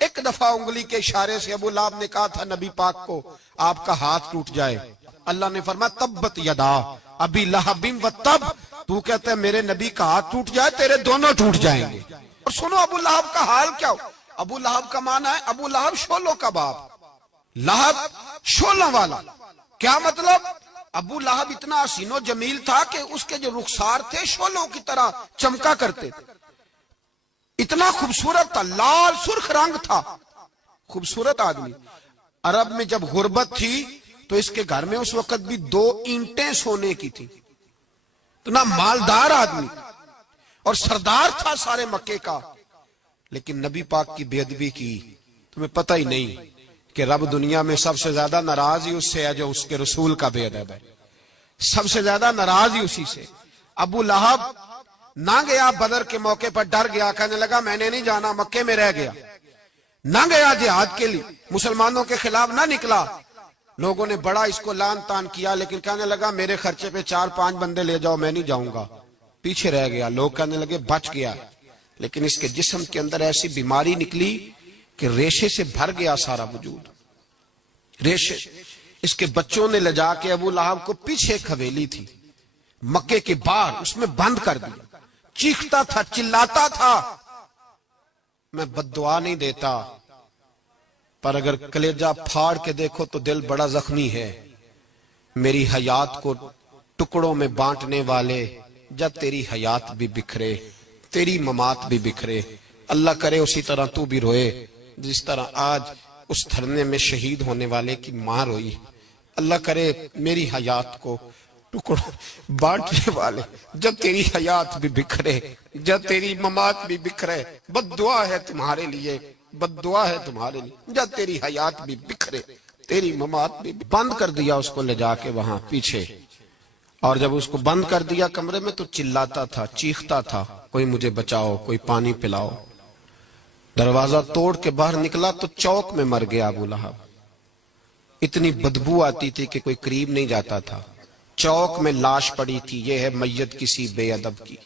ایک دفعہ انگلی کے اشارے سے ابو لہب نے کہا تھا نبی پاک کو آپ کا ہاتھ ٹوٹ جائے، اللہ نے فرمایا تبت یدا ابی لہب و تب، تو کہتا ہے میرے نبی کا ہاتھ ٹوٹ جائے تیرے دونوں ٹوٹ جائیں گے۔ اور سنو ابو لہب کا حال کیا ہو۔ ابو لہب کا معنی ہے ابو لہب شولوں کا باپ، لہب شولوں والا۔ کیا مطلب؟ ابو لہب اتنا حسین و جمیل تھا کہ اس کے جو رخسار تھے شولوں کی طرح چمکا کرتے تھے، اتنا خوبصورت تھا، لال سرخ رنگ تھا، خوبصورت آدمی۔ عرب میں جب غربت تھی تو اس کے گھر میں اس وقت بھی 2 اینٹیں سونے کی تھی، اتنا مالدار آدمی اور سردار تھا سارے مکے کا۔ لیکن نبی پاک کی بے ادبی کی، تمہیں پتہ ہی نہیں کہ رب دنیا میں سب سے زیادہ ناراض ہی اس سے ہے جو اس کے رسول کا بے ادب ہے، سب سے زیادہ ناراض ہی اسی سے۔ ابو لہب نہ گیا بدر کے موقع پر، ڈر گیا، کہنے لگا میں نے نہیں جانا، مکے میں رہ گیا، نہ گیا جہاد کے لیے، مسلمانوں کے خلاف نہ نکلا۔ لوگوں نے بڑا اس کو لان تان کیا، لیکن کہنے لگا میرے خرچے پہ 4-5 بندے لے جاؤ، میں نہیں جاؤں گا، پیچھے رہ گیا۔ لوگ کہنے لگے بچ گیا، لیکن اس کے جسم کے اندر ایسی بیماری نکلی کہ ریشے سے بھر گیا سارا وجود، ریشے۔ اس کے بچوں نے لے جا کے ابو لہب کو پیچھے ایک حویلی تھی مکے کے باہر، اس میں بند کر دیا۔ چیختا تھا، چلاتا تھا، میں بد دعا نہیں دیتا، پر اگر کلیجہ پھاڑ کے دیکھو تو دل بڑا زخمی ہے۔ میری حیات کو ٹکڑوں میں بانٹنے والے، جب تیری حیات بھی بکھرے تیری ممات بھی بکھرے۔ اللہ کرے اسی طرح تو بھی روئے جس طرح آج اس دھرنے میں شہید ہونے والے کی ماں روئی۔ اللہ کرے میری حیات کو ٹکڑوں بانٹنے والے، جب تیری حیات بھی بکھرے جب تیری ممات بھی بکھرے۔ بد دعا ہے تمہارے لیے، بد دعا ہے تمہارے لیے، جب تیری حیات بھی بکھرے تیری ممات بھی۔ بند کر دیا اس کو لے جا کے وہاں پیچھے، اور جب اس کو بند کر دیا کمرے میں تو چلاتا تھا، چیختا تھا، کوئی مجھے بچاؤ، کوئی پانی پلاؤ۔ دروازہ توڑ کے باہر نکلا تو چوک میں مر گیا ابو لہب۔ اتنی بدبو آتی تھی کہ کوئی قریب نہیں جاتا تھا۔ چوک میں لاش پڑی تھی، یہ ہے میت کسی بے ادب کی،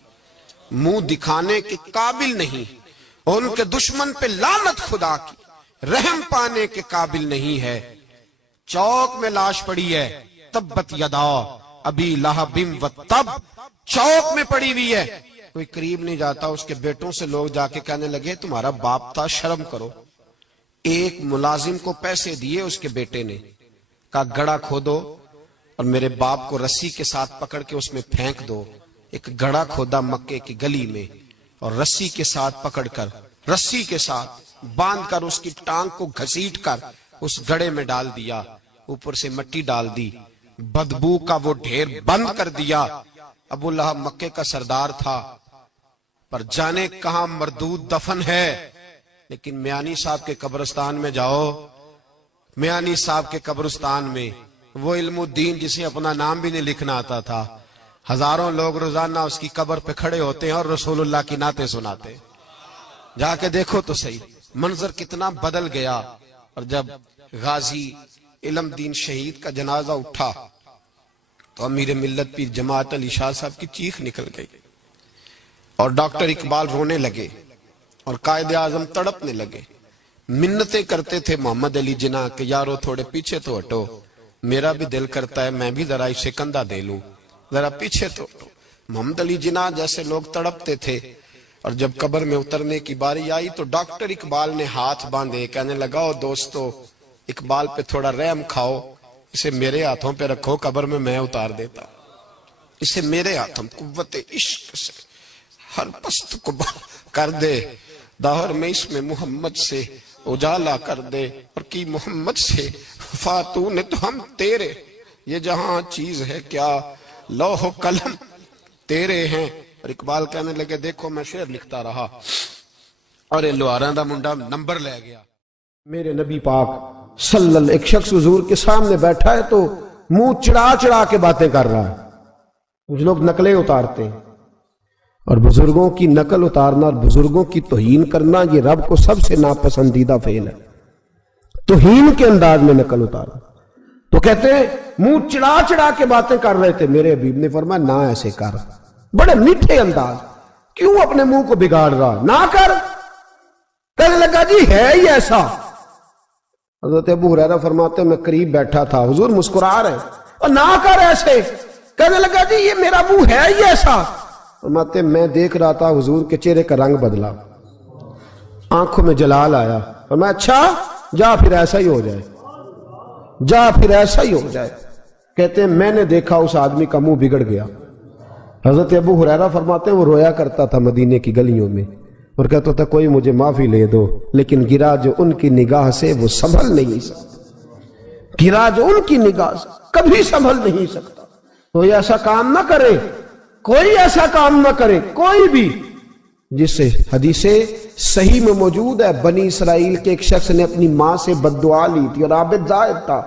منہ دکھانے کے قابل نہیں، اور ان کے دشمن پہ لعنت خدا کی، رحم پانے کے قابل نہیں ہے۔ چوک میں لاش پڑی ہے، تبت یدا ابی لہب و تب، چوک میں پڑی ہوئی ہے، کوئی قریب نہیں جاتا۔ اس کے بیٹوں سے لوگ جا کے کہنے لگے تمہارا باپ تھا، شرم کرو۔ ایک ملازم کو پیسے دیے اس کے بیٹے نے، کہا گڑھا کھودو اور میرے باپ کو رسی کے ساتھ پکڑ کے اس میں پھینک دو۔ ایک گڑھا کھودا مکے کی گلی میں، اور رسی کے ساتھ پکڑ کر، رسی کے ساتھ باندھ کر اس کی ٹانگ کو گھسیٹ کر اس گڑھے میں ڈال دیا، اوپر سے مٹی ڈال دی، بدبو کا وہ ڈھیر بند کر دیا۔ ابو لہب مکے کا سردار تھا، پر جانے کہاں مردود دفن ہے۔ لیکن میانی صاحب کے قبرستان میں جاؤ، میانی صاحب کے قبرستان میں وہ علم الدین جسے اپنا نام بھی نہیں لکھنا آتا تھا، ہزاروں لوگ روزانہ اس کی قبر پہ کھڑے ہوتے ہیں اور رسول اللہ کی نعتیں سناتے۔ جا کے دیکھو تو صحیح منظر کتنا بدل گیا۔ اور جب غازی علم دین شہید کا جنازہ اٹھا تو امیر ملت پیر جماعت علی شاہ صاحب کی چیخ نکل گئی، اور ڈاکٹر اقبال رونے لگے، اور قائد اعظم تڑپنے لگے، منتیں کرتے تھے محمد علی جناح کہ یارو تھوڑے پیچھے تو ہٹو، میرا بھی دل کرتا ہے میں بھی ذرا اسے کندھا دے لوں، ذرا پیچھے تو ہٹو۔ محمد علی جناح جیسے لوگ تڑپتے تھے، اور جب قبر میں اترنے کی باری آئی تو ڈاکٹر اقبال نے ہاتھ باندھے، کہنے لگا او دوستو اقبال پہ تھوڑا رحم کھاؤ، اسے میرے ہاتھوں پہ رکھو، قبر میں اتار دیتا، اسے میرے ہاتھوں قوت عشق سے ہر پست کو کر دے، دہر میں اس میں محمد سے اجالا کر دے، اور کی محمد سے فاتون نے تو ہم تیرے، یہ جہاں چیز ہے کیا لوح و قلم تیرے ہیں۔ اور اقبال کہنے لگے دیکھو میں شعر لکھتا رہا، اور یہ لوہاراں دا منڈا نمبر لے گیا۔ میرے نبی پاک صلی اللہ، ایک شخص حضور کے سامنے بیٹھا ہے تو منہ چڑھا چڑھا کے باتیں کر رہا ہے۔ کچھ لوگ نقلیں اتارتے ہیں، اور بزرگوں کی نقل اتارنا اور بزرگوں کی توہین کرنا یہ رب کو سب سے ناپسندیدہ فعل ہے۔ توہین کے انداز میں نقل اتارنا، تو کہتے ہیں منہ چڑھا چڑھا کے باتیں کر رہے تھے، میرے حبیب نے فرمایا نہ ایسے کر، بڑے میٹھے انداز، کیوں اپنے منہ کو بگاڑ رہا، نہ کر، کہنے لگا جی ہے ہی ایسا. حضرت ابو ہریرہ فرماتے میں قریب بیٹھا تھا, حضور مسکرا رہے اور نہ کر ایسے. کہنے لگا جی یہ میرا منہ ہے ہی ایسا. فرماتے میں دیکھ رہا تھا حضور کے چہرے کا رنگ بدلا, آنکھوں میں جلال آیا, اور میں اچھا جا پھر ایسا ہی ہو جائے, جا پھر ایسا ہی ہو جائے. کہتے ہیں میں نے دیکھا اس آدمی کا منہ بگڑ گیا. حضرت ابو ہریرہ فرماتے ہیں وہ رویا کرتا تھا مدینے کی گلیوں میں اور کہتا تھا کوئی مجھے معافی لے دو, لیکن گرا جو ان کی نگاہ سے وہ سنبھل نہیں سکتا. گرا جو ان کی نگاہ سے کبھی سنبھل نہیں سکتا. کوئی ایسا کام نہ کرے, کوئی ایسا کام نہ کرے, کوئی بھی, جس سے حدیث صحیح میں موجود ہے بنی اسرائیل کے ایک شخص نے اپنی ماں سے بد دعا لی تھی اور عابد زاہد تھا,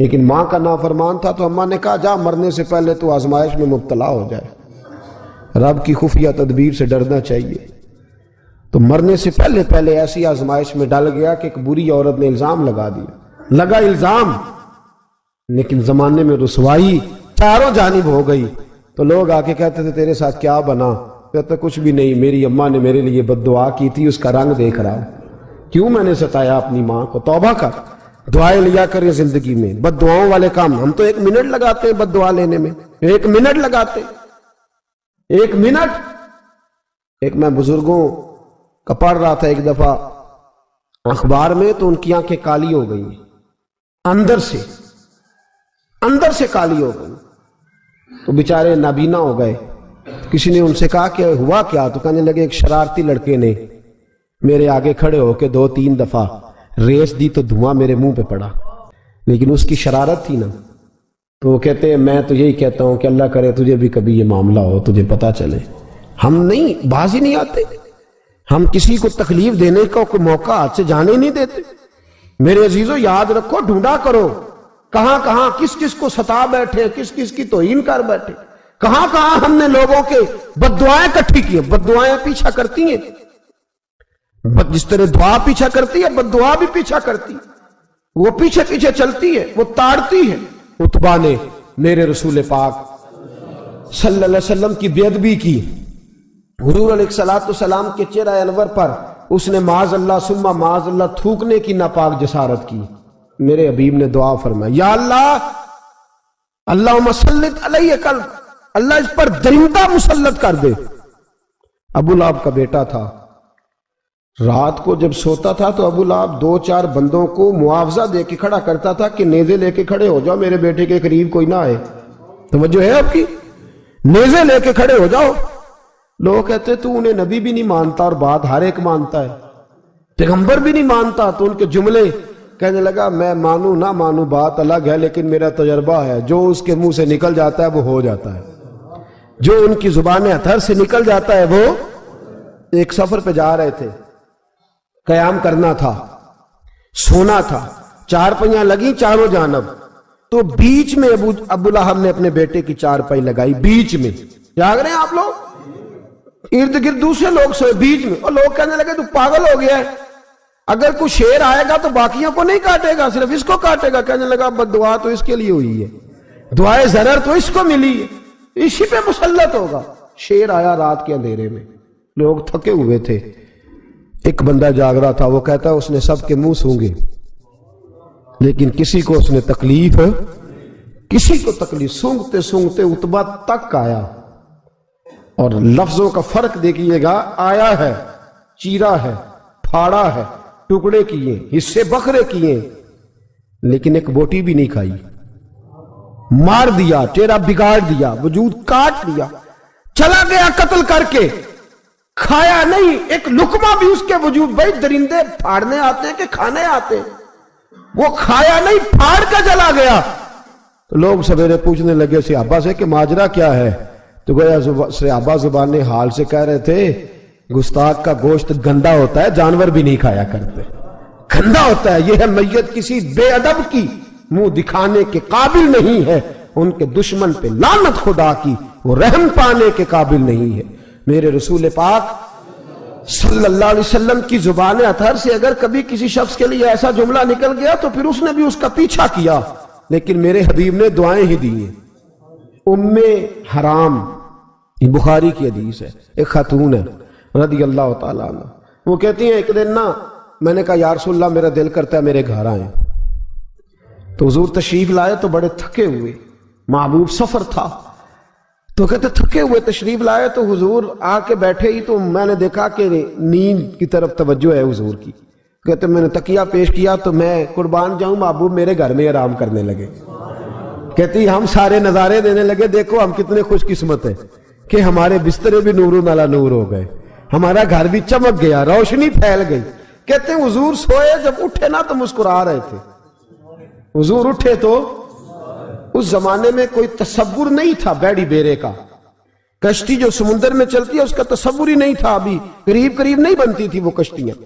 لیکن ماں کا نافرمان تھا, تو اماں نے کہا جا مرنے سے پہلے تو آزمائش میں مبتلا ہو جائے. رب کی خفیہ تدبیر سے ڈرنا چاہیے. تو مرنے سے پہلے ایسی آزمائش میں ڈال گیا کہ ایک بری عورت نے الزام لگا دیا. لگا الزام, لیکن زمانے میں رسوائی چاروں جانب ہو گئی. تو لوگ آ کے کہتے تھے تیرے ساتھ کیا بنا؟ کہتا کچھ بھی نہیں, میری اماں نے میرے لیے بد دعا کی تھی, اس کا رنگ دیکھ رہا ہوں. کیوں میں نے ستایا اپنی ماں کو؟ توبہ کر, دعائیں لیا کریں زندگی میں. بد دعاؤں والے کام ہم تو 1 منٹ لگاتے ہیں بد دعا لینے میں, 1 منٹ لگاتے, 1 منٹ. ایک میں بزرگوں کا پڑھ رہا تھا ایک دفعہ اخبار میں, تو ان کی آنکھیں کالی ہو گئی, اندر سے کالی ہو گئی, تو بیچارے نابینا ہو گئے. کسی نے ان سے کہا کہ ہوا کیا؟ تو کہنے لگے ایک شرارتی لڑکے نے میرے آگے کھڑے ہو کے 2-3 دفعہ ریس دی تو دھواں میرے منہ پہ پڑا, لیکن اس کی شرارت تھی نا. تو وہ کہتے ہیں میں تو یہی کہتا ہوں کہ اللہ کرے تجھے بھی کبھی یہ معاملہ ہو, تجھے پتا چلے. ہم نہیں, باز ہی نہیں آتے, ہم کسی کو تکلیف دینے کا کوئی موقع ہاتھ سے جانے ہی نہیں دیتے. میرے عزیزو یاد رکھو, ڈھونڈا کرو کہاں کہاں کس کس کو ستا بیٹھے, کس کس کی توہین کر بیٹھے, کہاں کہاں ہم نے لوگوں کے بد دعائیں اکٹھی کی. بد دعائیں پیچھا کرتی ہیں, جس طرح دعا پیچھا کرتی ہے بد دعا بھی پیچھا کرتی ہے. وہ پیچھے پیچھے چلتی ہے, وہ تاڑتی ہے. عتبہ نے میرے رسول پاک صلی اللہ علیہ وسلم کی بے ادبی کی. حضور علیہ السلام کے چہرہ انور پر اس نے معاذ اللہ ثم معاذ اللہ تھوکنے کی ناپاک جسارت کی. میرے حبیب نے دعا فرمایا, یا اللہ اللہم سلط علیہ قلب, اللہ اس پر درندہ مسلط کر دے. ابو لہب کا بیٹا تھا, رات کو جب سوتا تھا تو ابو لہب 2-4 بندوں کو معاوضہ دے کے کھڑا کرتا تھا کہ نیزے لے کے کھڑے ہو جاؤ, میرے بیٹے کے قریب کوئی نہ آئے. توجہ ہے آپ کی؟ نیزے لے کے کھڑے ہو جاؤ. لوگ کہتے تو انہیں نبی بھی نہیں مانتا اور بات ہر ایک مانتا ہے, پیغمبر بھی نہیں مانتا. تو ان کے جملے کہنے لگا میں مانوں نہ مانوں بات الگ ہے, لیکن میرا تجربہ ہے جو اس کے منہ سے نکل جاتا ہے وہ ہو جاتا ہے, جو ان کی زبان اطہر سے نکل جاتا ہے وہ. ایک سفر پہ جا رہے تھے, قیام کرنا تھا, سونا تھا, 4 پہیاں لگی چاروں جانب. تو بیچ میں ابو لہب نے اپنے بیٹے کی 4 پائی لگائی, بیچ میں. جاگ رہے ہیں آپ لوگ؟ ارد گرد دوسرے لوگ سوئے بیچ میں, اور لوگ کہنے لگے تو پاگل ہو گیا ہے, اگر کوئی شیر آئے گا تو باقیوں کو نہیں کاٹے گا, صرف اس کو کاٹے گا. کہنے لگا بد دعا تو اس کے لیے ہوئی ہے, دعائے ضرر تو اس کو ملی ہے, اسی پہ مسلط ہوگا. شیر آیا رات کے اندھیرے میں, لوگ تھکے ہوئے تھے, ایک بندہ جاگ رہا تھا. وہ کہتا ہے اس نے سب کے منہ سونگے, لیکن کسی کو اس نے تکلیف, کسی کو تکلیف. سونگتے سونگتے عتبہ تک آیا, اور لفظوں کا فرق دیکھیے گا, آیا ہے, چیرا ہے, پھاڑا ہے, ٹکڑے کیے, حصے بکھرے کیے, لیکن ایک بوٹی بھی نہیں کھائی. مار دیا, چہرہ بگاڑ دیا, وجود کاٹ دیا, چلا گیا قتل کر کے, کھایا نہیں ایک لقمہ بھی اس کے وجود. بھائی درندے پھاڑنے آتے ہیں کہ کھانے آتے ہیں؟ وہ کھایا نہیں, پھاڑ کر چلا گیا. تو لوگ سویرے پوچھنے لگے صحابہ سے کہ ماجرا کیا ہے؟ تو گویا صحابہ زبان حال سے کہہ رہے تھے گستاخ کا گوشت گندا ہوتا ہے, جانور بھی نہیں کھایا کرتے, گندا ہوتا ہے. یہ ہے میت کسی بے ادب کی, منہ دکھانے کے قابل نہیں ہے. ان کے دشمن پہ لعنت خدا کی, وہ رحم پانے کے قابل نہیں ہے. میرے رسول پاک صلی اللہ علیہ وسلم کی زبان اطہر سے اگر کبھی کسی شخص کے لیے ایسا جملہ نکل گیا تو پھر اس نے بھی اس کا پیچھا کیا, لیکن میرے حبیب نے دعائیں ہی دی ہیں. ام حرام, بخاری کی حدیث ہے, ایک خاتون ہے رضی اللہ تعالیٰ عنہ, وہ کہتی ہیں ایک دن نا میں نے کہا یا رسول اللہ میرا دل کرتا ہے میرے گھر آئیں، تو حضور تشریف لائے تو بڑے تھکے ہوئے، محبوب سفر تھا، تو کہتے تھکے ہوئے تشریف لائے تو حضور آ کے بیٹھے ہی تو میں نے دیکھا کہ نیند کی طرف توجہ ہے حضور کی، کہتے میں نے تکیہ پیش کیا تو میں قربان جاؤں محبوب میرے گھر میں آرام کرنے لگے، کہتی ہم سارے نظارے دینے لگے، دیکھو ہم کتنے خوش قسمت ہیں کہ ہمارے بسترے بھی نور نالا نور ہو گئے، ہمارا گھر بھی چمک گیا، روشنی پھیل گئی۔ کہتے ہیں حضور سوئے، جب اٹھے نا تو مسکرا رہے تھے، حضور اٹھے تو اس زمانے میں کوئی تصور نہیں تھا بیڑی بیرے کا، کشتی جو سمندر میں چلتی ہے اس کا تصور ہی نہیں تھا، ابھی قریب قریب نہیں بنتی تھی وہ کشتیاں،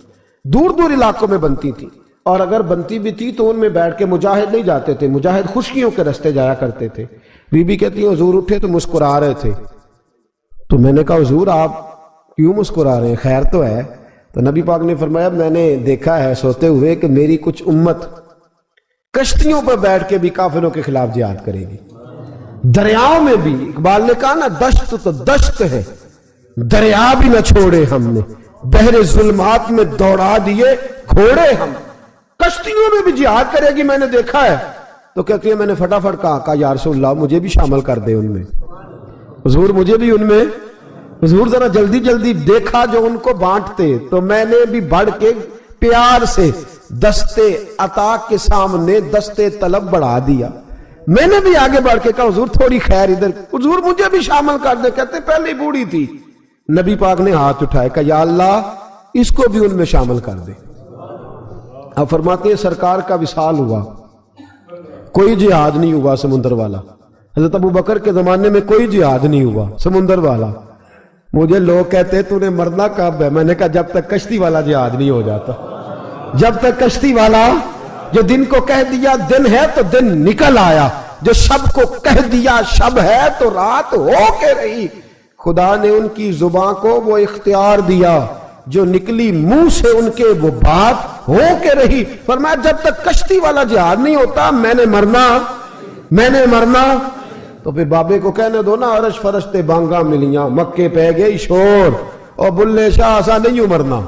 دور دور علاقوں میں بنتی تھی، اور اگر بنتی بھی تھی تو ان میں بیٹھ کے مجاہد نہیں جاتے تھے، مجاہد خشکیوں کے رستے جایا کرتے تھے۔ بی بی کہتی ہیں حضور اٹھے تو مسکرا رہے تھے، تو میں نے کہا حضور آپ کیوں مسکرا رہے ہیں، خیر تو ہے؟ تو نبی پاک نے فرمایا میں نے دیکھا ہے سوتے ہوئے کہ میری کچھ امت کشتیوں پر بیٹھ کے بھی کافروں کے خلاف جہاد کرے گی، دریاؤں میں بھی، اقبال نے کہا نا دشت تو دشت ہے دریا بھی نہ چھوڑے ہم نے، بحر ظلمات میں دوڑا دیے گھوڑے ہم، کشتیوں میں بھی جہاد کرے گی میں نے دیکھا ہے۔ تو کہتی ہے میں نے فٹافٹ کہا یا رسول اللہ مجھے بھی شامل کر دے ان میں، حضور مجھے بھی ان میں، حضور ذرا جلدی جلدی، دیکھا جو ان کو بانٹتے تو میں نے بھی بڑھ کے پیار سے دستے عطا کے سامنے دستے طلب بڑھا دیا، میں نے بھی آگے بڑھ کے کہا حضور تھوڑی خیر ادھر، حضور مجھے بھی شامل کر دے، کہتے پہلے بوڑھی تھی، نبی پاک نے ہاتھ اٹھائے کہ یا اللہ اس کو بھی ان میں شامل کر دے۔ اب فرماتے ہیں سرکار کا وصال ہوا، کوئی جہاد نہیں ہوا سمندر والا، حضرت ابو بکر کے زمانے میں کوئی جہاد نہیں ہوا سمندر والا۔ مجھے لوگ کہتے تو نے مرنا کب ہے، میں نے کہا جب تک کشتی والا جہاد نہیں ہو جاتا، جب تک کشتی والا، جو دن کو کہہ دیا دن ہے تو دن نکل آیا، جو شب کو کہہ دیا شب ہے تو رات ہو کے رہی، خدا نے ان کی زبان کو وہ اختیار دیا، جو نکلی منہ سے ان کے وہ بات ہو کے رہی۔ فرمایا جب تک کشتی والا جہاد نہیں ہوتا میں نے مرنا۔ تو پھر بابے کو کہنے دو نا عرش فرشتے بانگا ملیاں، مکے پہ گئی شور، اور بلے شاہ ایسا نہیں مرنا،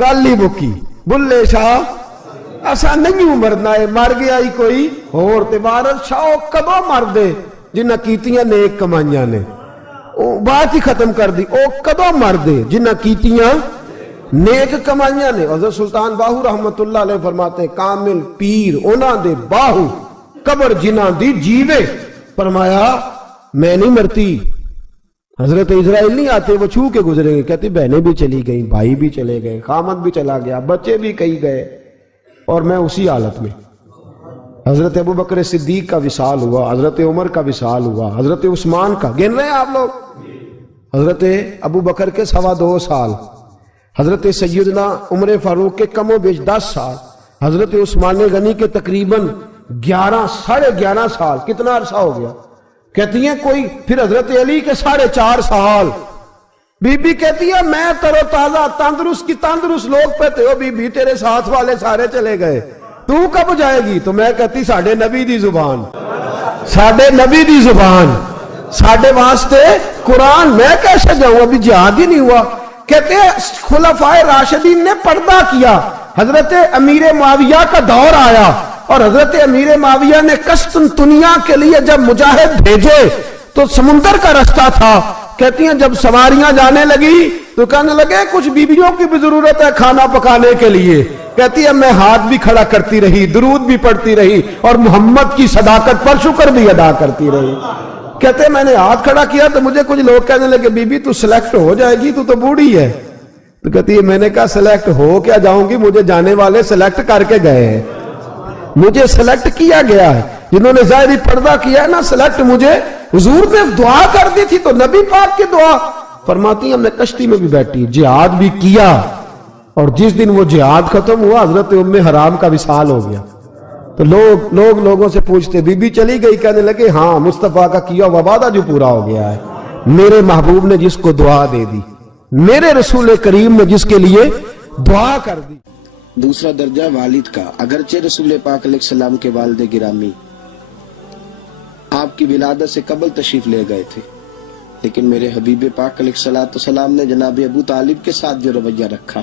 گالی بکی بلے شاہ ایسا نہیں مرنا ہے، مر گیا ہی کوئی اور تے بارش شاہ کدو مر دے جنہ کیتیاں نیک کمائیاں نے، بات ہی ختم کر دی، او کدو مر دے جنہ کیتیاں نیک کمائیاں نے۔ حضرت سلطان باہو رحمت اللہ علیہ فرماتے ہیں کامل پیر اونا دے باہو قبر جنہ دی جیوے، فرمایا میں نہیں مرتی، حضرت اسرائیل نہیں آتے وہ چھو کے گزریں گے، کہتے بہنیں بھی چلی گئیں، بھائی بھی چلے گئے، خامد بھی چلا گیا، بچے بھی کئی گئے، اور میں اسی حالت میں۔ حضرت ابو بکر صدیق کا وصال ہوا، حضرت عمر کا وصال ہوا، حضرت عثمان کا، گن رہے ہیں آپ لوگ، حضرت ابو بکر کے 2.25 سال، حضرت سیدنا عمر فاروق کے کم و بیش 10 سال، حضرت عثمان غنی کے تقریباً 11 سال، کتنا عرصہ ہو گیا؟ کہتی ہیں کوئی، پھر حضرت علی کے 4.5 سال۔ بی بی کہتی ہے میں ترو تازہ تندرست کی تندرست لوگ پہتے ہو، بی بی تیرے ساتھ والے سارے چلے گئے، تو کب جائے گی؟ تو میں کہتی ساڑھے نبی دی زبان، ساڑھے نبی دی زبان، ساڑھے واسطے قرآن، میں کیسے جاؤں، ابھی جہاد ہی نہیں ہوا۔ کہتے ہیں خلفائے راشدین نے پردہ کیا، حضرت امیر معاویہ کا دور آیا، اور حضرت امیر معاویہ نے قسطنطنیہ کے لیے جب مجاہد بھیجے تو سمندر کا رستہ تھا، کہتی ہیں جب سواریاں جانے لگی تو کہنے لگے کچھ بیویوں کی بھی ضرورت ہے کھانا پکانے کے لیے، کہتی ہے میں ہاتھ بھی کھڑا کرتی رہی، درود بھی پڑھتی رہی، اور محمد کی صداقت پر شکر بھی ادا کرتی رہی۔ کہتے ہیں میں نے ہاتھ کھڑا کیا تو مجھے کچھ لوگ کہنے لگے بی بی تو سلیکٹ ہو جائے گی، تو بوڑھی ہے۔ تو کہتی ہے میں نے کہا سلیکٹ ہو کیا جاؤں گی، مجھے جانے والے سلیکٹ کر کے گئے ہیں، مجھے سلیکٹ کیا گیا ہے، جنہوں نے ظاہری پردہ کیا ہے نا سلیکٹ، مجھے حضور نے دعا کر دی تھی تو نبی پاک کی دعا۔ فرماتی ہیں ہم نے کشتی میں بھی بیٹھی، جہاد بھی کیا، اور جس دن وہ جہاد ختم ہوا حضرت ام حرام کا وصال ہو گیا، تو لوگوں سے پوچھتے بی بی چلی گئی، کہنے لگے ہاں مصطفیٰ کا کیا ہوا وعدہ جو پورا ہو گیا ہے، میرے محبوب نے جس کو دعا دے دی، میرے رسول کریم نے جس کے لیے دعا کر دی۔ دوسرا درجہ والد کا، اگرچہ رسول پاک علیہ السلام کے والد گرامی آپ کی ولادت سے قبل تشریف لے گئے تھے، لیکن میرے حبیب پاک علیہ السلام نے جناب ابو طالب کے ساتھ جو رویہ رکھا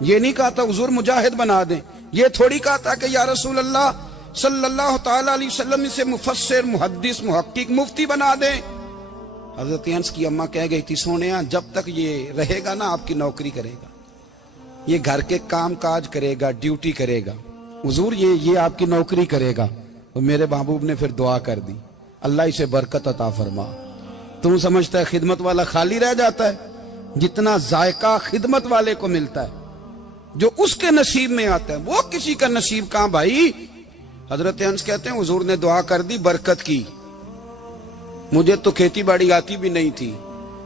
یہ نہیں کہا تھا حضور مجاہد بنا دیں، یہ تھوڑی کہا تھا کہ یا رسول اللہ صلی اللہ تعالی علیہ وسلم سے مفسر، محدث، محقق، مفتی بنا دیں۔ حضرت انس کی اماں کہہ گئی تھی سونیا جب تک یہ رہے گا نا آپ کی نوکری کرے گا، یہ گھر کے کام کاج کرے گا، ڈیوٹی کرے گا، حضور یہ آپ کی نوکری کرے گا۔ تو میرے محبوب نے پھر دعا کر دی، اللہ اسے برکت عطا فرما۔ تم سمجھتا ہے خدمت والا خالی رہ جاتا ہے؟ جتنا ذائقہ خدمت والے کو ملتا ہے، جو اس کے نصیب میں آتا ہے، وہ کسی کا نصیب کہاں بھائی۔ حضرت انس کہتے ہیں حضور نے دعا کر دی، برکت کی۔ مجھے تو کھیتی باڑی آتی بھی نہیں تھی،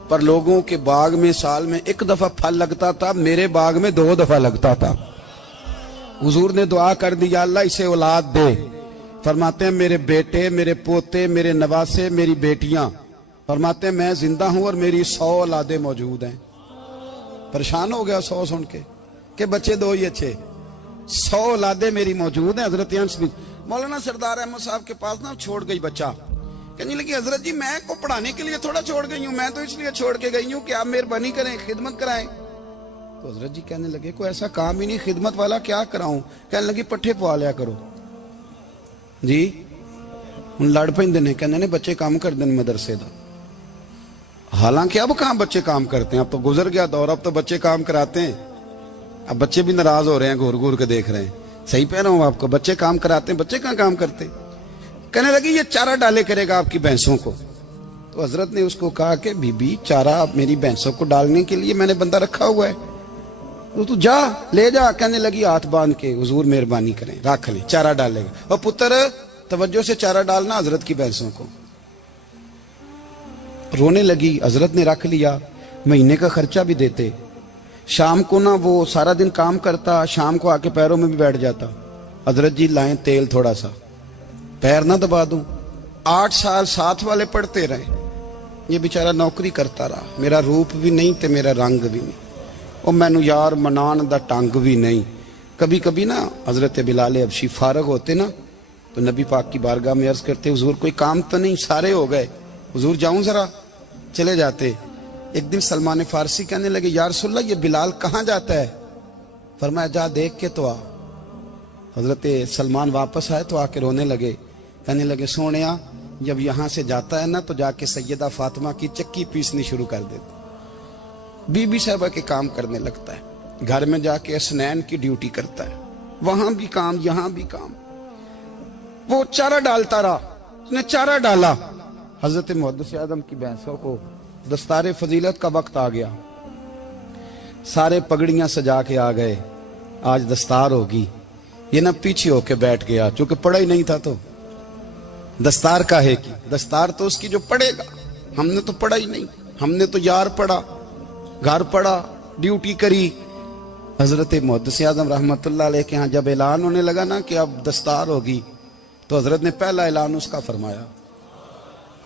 پر لوگوں کے باغ میں سال میں 1 دفعہ پھل لگتا تھا، میرے باغ میں 2 دفعہ لگتا تھا۔ حضور نے دعا کر دی یا اللہ اسے اولاد دے۔ فرماتے ہیں میرے بیٹے، میرے پوتے، میرے نواسے، میری بیٹیاں، فرماتے ہیں میں زندہ ہوں اور میری 100 اولادیں موجود ہیں۔ پریشان ہو گیا 100 سن کے کہ بچے 2 ہی اچھے، 100 اولادیں میری موجود ہیں۔ حضرت انس بھی مولانا سردار احمد صاحب کے پاس نا چھوڑ گئی بچہ، کہنے لگی حضرت جی میں کو پڑھانے کے لیے تھوڑا چھوڑ گئی ہوں، میں تو اس لیے چھوڑ کے گئی ہوں کہ آپ مہربانی کریں، خدمت کرائیں۔ تو حضرت جی کہنے لگے کوئی ایسا کام ہی نہیں، خدمت والا کیا کراؤں؟ کہنے لگی پٹھے پوا لیا کرو جی۔ ان لڑ پیندے نے کہنے نے بچے کام کر دیں مدرسے دا، حالانکہ اب کہاں بچے کام کرتے ہیں، اب تو گزر گیا دور، اب تو بچے کام کراتے ہیں۔ اب بچے بھی ناراض ہو رہے ہیں، گھور گھور کے دیکھ رہے ہیں، صحیح پہ رہا ہوں آپ کو، بچے کام کراتے ہیں، بچے کہاں کام کرتے۔ کہنے لگی یہ چارہ ڈالے کرے گا آپ کی بھینسوں کو۔ تو حضرت نے اس کو کہا کہ بی بی چارہ میری بھینسوں کو ڈالنے کے لیے میں نے بندہ رکھا ہوا ہے، تو جا لے جا۔ کہنے لگی ہاتھ باندھ کے حضور مہربانی کریں رکھ لیں، چارہ ڈالے گا۔ اور پتر توجہ سے چارہ ڈالنا حضرت کی بھینسوں کو۔ رونے لگی، حضرت نے رکھ لیا، مہینے کا خرچہ بھی دیتے۔ شام کو نا وہ سارا دن کام کرتا، شام کو آ کے پیروں میں بھی بیٹھ جاتا، حضرت جی لائیں تیل تھوڑا سا، پیر نہ دبا دوں۔ 8 سال ساتھ والے پڑھتے رہے، یہ بیچارہ نوکری کرتا رہا، میرا روپ بھی نہیں تے میرا رنگ بھی نہیں، اور مینو یار منان دا ٹنگ بھی نہیں۔ کبھی کبھی نا حضرت بلال حبشی فارغ ہوتے نا تو نبی پاک کی بارگاہ میں عرض کرتے حضور کوئی کام تو نہیں، سارے ہو گئے، حضور جاؤں ذرا، چلے جاتے۔ ایک دن سلمان فارسی کہنے لگے یا رسول اللہ یہ بلال کہاں جاتا ہے؟ فرمایا جا دیکھ کے تو آ۔ حضرت سلمان واپس آئے تو آ کے رونے لگے، کہنے لگے سونیا جب یہاں سے جاتا ہے نا تو جا کے سیدہ فاطمہ کی چکی پیسنی شروع کر دیتا، بی بی صاحبہ کے کام کرنے لگتا ہے، گھر میں جا کے اسنین کی ڈیوٹی کرتا ہے، وہاں بھی کام یہاں بھی کام۔ وہ چارہ ڈالتا رہا، اس نے چارہ ڈالا۔ حضرت محدث اعظم کی بھینسوں کو دستار فضیلت کا وقت آ گیا، سارے پگڑیاں سجا کے آ گئے، آج دستار ہوگی۔ یہ نہ پیچھے ہو کے بیٹھ گیا، چونکہ پڑھا ہی نہیں تھا تو دستار کا ہے کی، دستار تو اس کی جو پڑھے گا، ہم نے تو پڑھا ہی نہیں، ہم نے تو یار پڑھا، گھر پڑھا، ڈیوٹی کری۔ حضرت محدث اعظم رحمت اللہ علیہ کے ہاں جب اعلان ہونے لگا نا کہ اب دستار ہوگی تو حضرت نے پہلا اعلان اس کا فرمایا۔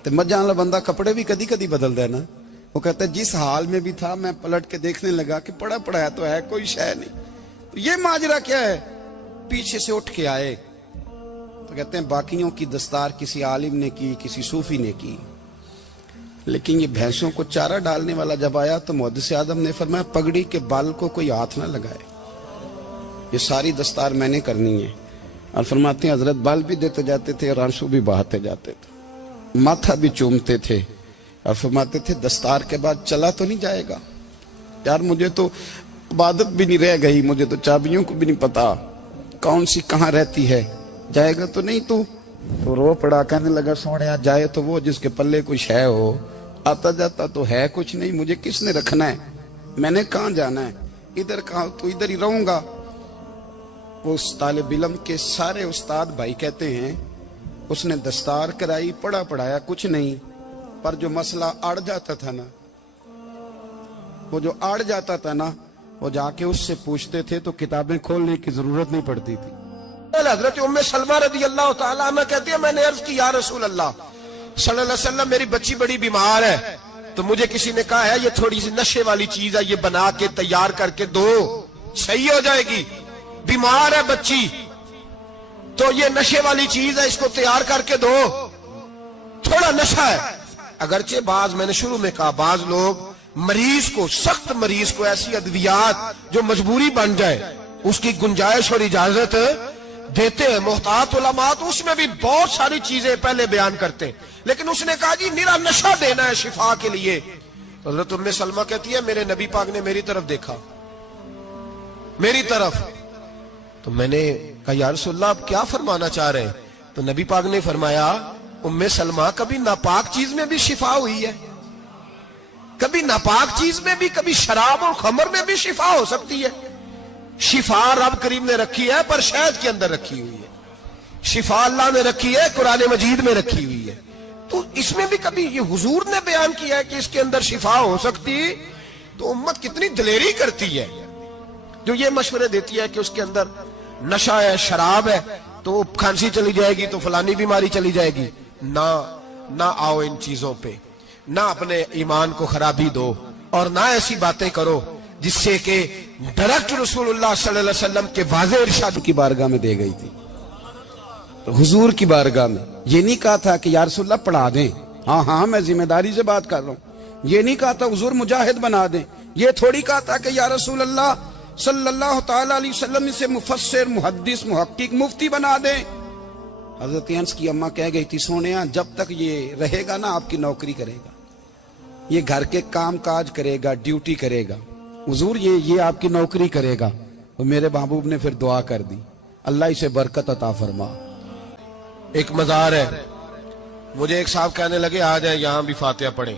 تو مجھان والا بندہ کپڑے بھی کدی کدی بدل دے نا، وہ کہتا ہے جس حال میں بھی تھا میں پلٹ کے دیکھنے لگا کہ پڑھا پڑھایا تو ہے، کوئی شے نہیں، تو یہ ماجرا کیا ہے؟ پیچھے سے اٹھ کے آئے تو کہتے ہیں باقیوں کی دستار کسی عالم نے کی، کسی صوفی نے کی، لیکن یہ بھینسوں کو چارہ ڈالنے والا جب آیا تو محدث اعظم نے فرمایا پگڑی کے بال کو کوئی ہاتھ نہ لگائے، یہ ساری دستار میں نے کرنی ہے۔ اور فرماتے ہیں حضرت بال بھی دیتے جاتے تھے اور آنسو بھی بہاتے جاتے تھے، ماتھا بھی چومتے تھے، اور فرماتے تھے دستار کے بعد چلا تو نہیں جائے گا یار، مجھے تو عبادت بھی نہیں رہ گئی، مجھے تو چابیوں کو بھی نہیں پتا کون سی کہاں رہتی ہے، جائے گا تو نہیں تو رو پڑا۔ کہنے لگا سونیا جائے تو وہ جس کے پلے کچھ ہے ہو، آتا جاتا تو ہے کچھ نہیں، مجھے کس نے رکھنا ہے، میں نے کہاں جانا ہے، ادھر کہاں تو ادھر ہی رہوں گا۔ وہ اس طالب علم کے سارے استاد بھائی کہتے ہیں اس نے دستار کرائی، پڑھا پڑھایا کچھ نہیں، پر جو مسئلہ اڑ جاتا تھا نا، وہ جو اڑ جاتا تھا نا، وہ جا کے اس سے پوچھتے تھے تو کتابیں کھولنے کی ضرورت نہیں پڑتی تھی۔ حضرت ام سلمہ رضی اللہ تعالیٰ عنہ کہتی ہے میں نے عرض کی یا رسول اللہ صلی اللہ علیہ وسلم میری بچی بڑی بیمار ہے، تو مجھے کسی نے کہا ہے یہ تھوڑی سی نشے والی چیز ہے، یہ بنا کے تیار کر کے دو صحیح ہو جائے گی، بیمار ہے بچی تو یہ نشے والی چیز ہے، اس کو تیار کر کے دو، تھوڑا نشہ ہے۔ اگرچہ بعض میں نے شروع میں کہا بعض لوگ مریض کو, سخت مریض کو ایسی ادویات جو مجبوری بن جائے اس کی گنجائش اور اجازت دیتے ہیں. محتاط علماء تو اس میں بھی بہت ساری چیزیں پہلے بیان کرتے ہیں, لیکن اس نے کہا جی میرا نشہ دینا ہے شفا کے لیے. حضرت ام سلمہ کہتی ہے میرے نبی پاک نے میری طرف دیکھا, میری طرف, تو میں نے کہا یا رسول اللہ آپ کیا فرمانا چاہ رہے ہیں؟ تو نبی پاک نے فرمایا ام سلمہ کبھی ناپاک چیز میں بھی شفا ہوئی ہے, کبھی ناپاک چیز میں بھی, کبھی شراب اور خمر میں بھی شفا ہو سکتی ہے. شفا رب کریم نے رکھی ہے پر شہد کے اندر رکھی ہوئی ہے, شفا اللہ نے رکھی ہے قرآن مجید میں رکھی ہوئی ہے. تو اس میں بھی کبھی یہ حضور نے بیان کیا ہے کہ اس کے اندر شفا ہو سکتی, تو امت کتنی دلیری کرتی ہے جو یہ مشورے دیتی ہے کہ اس کے اندر نشہ ہے, شراب ہے, تو کھانسی چلی جائے گی تو فلانی بیماری چلی جائے گی. نہ آؤ ان چیزوں پہ, نہ اپنے ایمان کو خرابی دو, اور نہ ایسی باتیں کرو جس سے کہ ڈائریکٹ رسول اللہ صلی اللہ علیہ وسلم کے واضح ارشاد کی بارگاہ میں دے گئی تھی. تو حضور کی بارگاہ میں یہ نہیں کہا تھا کہ یا رسول اللہ پڑھا دیں, ہاں میں ذمہ داری سے بات کر رہا ہوں. یہ نہیں کہا تھا حضور مجاہد بنا دیں, یہ تھوڑی کہا تھا کہ یا رسول اللہ صلی اللہ تعالی علیہ وسلم سے مفسر, محدث, محقق, مفتی بنا دیں. حضرت انس کی اماں کہہ گئی تھی سونیا جب تک یہ رہے گا نا آپ کی نوکری کرے گا, یہ گھر کے کام کاج کرے گا, ڈیوٹی کرے گا. حضور یہ آپ کی نوکری کرے گا. تو میرے محبوب نے پھر دعا کر دی اللہ اسے برکت عطا فرما. ایک مزار ہے, مجھے ایک صاحب کہنے لگے آ جائیں یہاں بھی فاتحہ پڑھیں.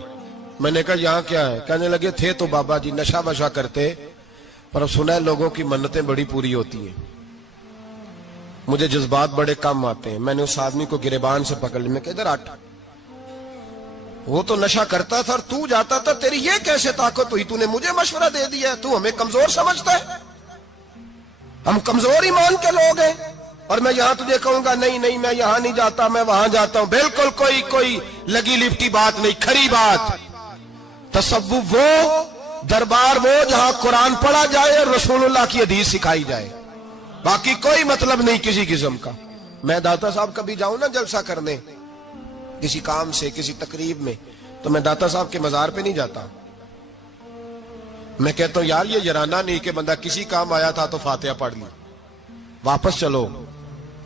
میں نے کہا یہاں کیا ہے؟ کہنے لگے تھے تو بابا جی نشہ وشا کرتے, پر اب سنا ہے لوگوں کی منتیں بڑی پوری ہوتی ہیں, مجھے جذبات بڑے کم آتے ہیں. میں نے اس آدمی کو گریبان سے پکڑ لی, میں کہ ادھر ہٹ, وہ تو نشہ کرتا تھا اور تو جاتا تھا, تیری یہ کیسے طاقت ہوئی, تو نے مجھے مشورہ دے دیا, تو ہمیں کمزور سمجھتا ہے, ہم کمزور ایمان کے لوگ ہیں, اور میں یہاں تجھے کہوں گا نہیں میں یہاں نہیں جاتا, میں وہاں جاتا ہوں. بالکل کوئی لگی لپٹی بات نہیں, کھری بات. تصوف وہ, دربار وہ جہاں قرآن پڑھا جائے اور رسول اللہ کی حدیث سکھائی جائے, باقی کوئی مطلب نہیں کسی قسم کا. میں داتا صاحب کبھی جاؤں نا جلسہ کرنے کسی کام سے, کسی تقریب میں, تو میں داتا صاحب کے مزار پہ نہیں جاتا. میں کہتا ہوں یار یہ یرانہ نہیں کہ بندہ کسی کام آیا تھا تو فاتحہ پڑھ لی, واپس چلو.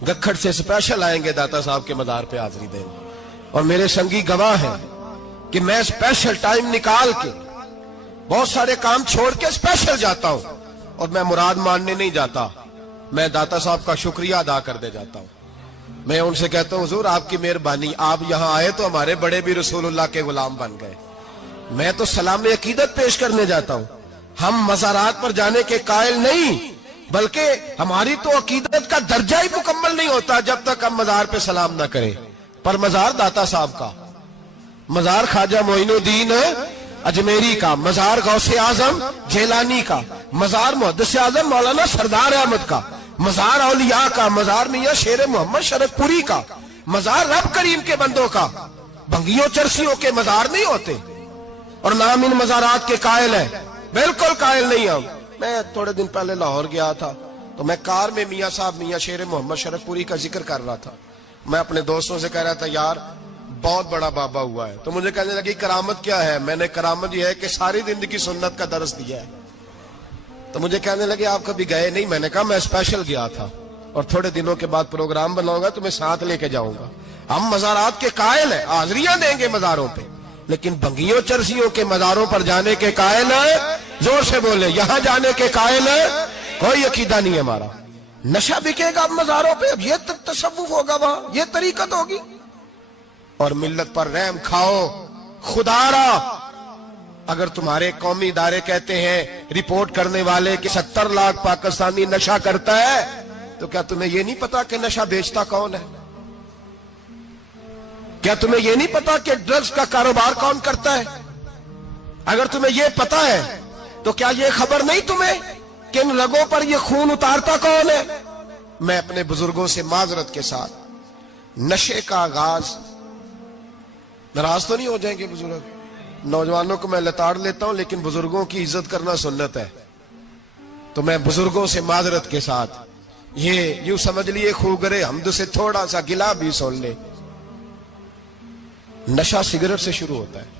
گکھڑ سے سپیشل آئیں گے داتا صاحب کے مزار پہ حاضری دینے, اور میرے سنگی گواہ ہیں کہ میں سپیشل ٹائم نکال کے بہت سارے کام چھوڑ کے سپیشل جاتا ہوں, اور میں مراد ماننے نہیں جاتا, میں داتا صاحب کا شکریہ ادا کر دے جاتا ہوں. میں ان سے کہتا ہوں حضور آپ کی مہربانی, آپ یہاں آئے تو ہمارے بڑے بھی رسول اللہ کے غلام بن گئے. میں تو سلام عقیدت پیش کرنے جاتا ہوں. ہم مزارات پر جانے کے قائل نہیں, بلکہ ہماری تو عقیدت کا درجہ ہی مکمل نہیں ہوتا جب تک ہم مزار پہ سلام نہ کریں. پر مزار داتا صاحب کا, مزار خواجہ معین الدین اجمیری کا, مزار غوث اعظم جیلانی کا, مزار محدث اعظم مولانا سردار احمد کا, مزار اولیاء کا, مزار میاں شیر محمد شرک پوری کا, مزار رب کریم کے بندوں کا. بھنگیوں چرسیوں کے مزار نہیں ہوتے, اور نام ان مزارات کے قائل ہے, بالکل قائل نہیں ہم. میں تھوڑے دن پہلے لاہور گیا تھا, تو میں کار میں میاں صاحب میاں شیر محمد شرک پوری کا ذکر کر رہا تھا. میں اپنے دوستوں سے کہہ رہا تھا یار بہت بڑا بابا ہوا ہے. تو مجھے کہنے لگی کرامت کیا ہے؟ میں نے کرامت یہ ہے کہ ساری زندگی سنت کا درس دیا ہے. تو مجھے کہنے لگے آپ کبھی گئے نہیں؟ میں نے کہا میں اسپیشل گیا تھا, اور تھوڑے دنوں کے بعد پروگرام بناؤں گا تو میں ساتھ لے کے جاؤں گا. ہم مزارات کے قائل ہیں, حاضریاں دیں گے مزاروں پہ, لیکن بھنگیوں چرسیوں کے مزاروں پر جانے کے قائل ہیں. زور سے بولے, یہاں جانے کے قائل ہیں, کوئی عقیدہ نہیں ہے ہمارا. نشہ بکے گا اب مزاروں پہ, اب یہ تصوف ہوگا وہاں, یہ طریقت ہوگی. اور ملت پر رحم کھاؤ خدا را. اگر تمہارے قومی ادارے کہتے ہیں رپورٹ کرنے والے کہ 70 لاکھ پاکستانی نشہ کرتا ہے, تو کیا تمہیں یہ نہیں پتا کہ نشہ بیچتا کون ہے؟ کیا تمہیں یہ نہیں پتا کہ ڈرگز کا کاروبار کون کرتا ہے؟ اگر تمہیں یہ پتا ہے تو کیا یہ خبر نہیں تمہیں کہ ان رگوں پر یہ خون اتارتا کون ہے؟ میں اپنے بزرگوں سے معذرت کے ساتھ, نشے کا آغاز, ناراض تو نہیں ہو جائیں گے بزرگ, نوجوانوں کو میں لتاڑ لیتا ہوں لیکن بزرگوں کی عزت کرنا سنت ہے, تو میں بزرگوں سے معذرت کے ساتھ یہ یوں سمجھ لیے خوگرے حمد سے تھوڑا سا گلا بھی سن لے. نشہ سگریٹ سے شروع ہوتا ہے,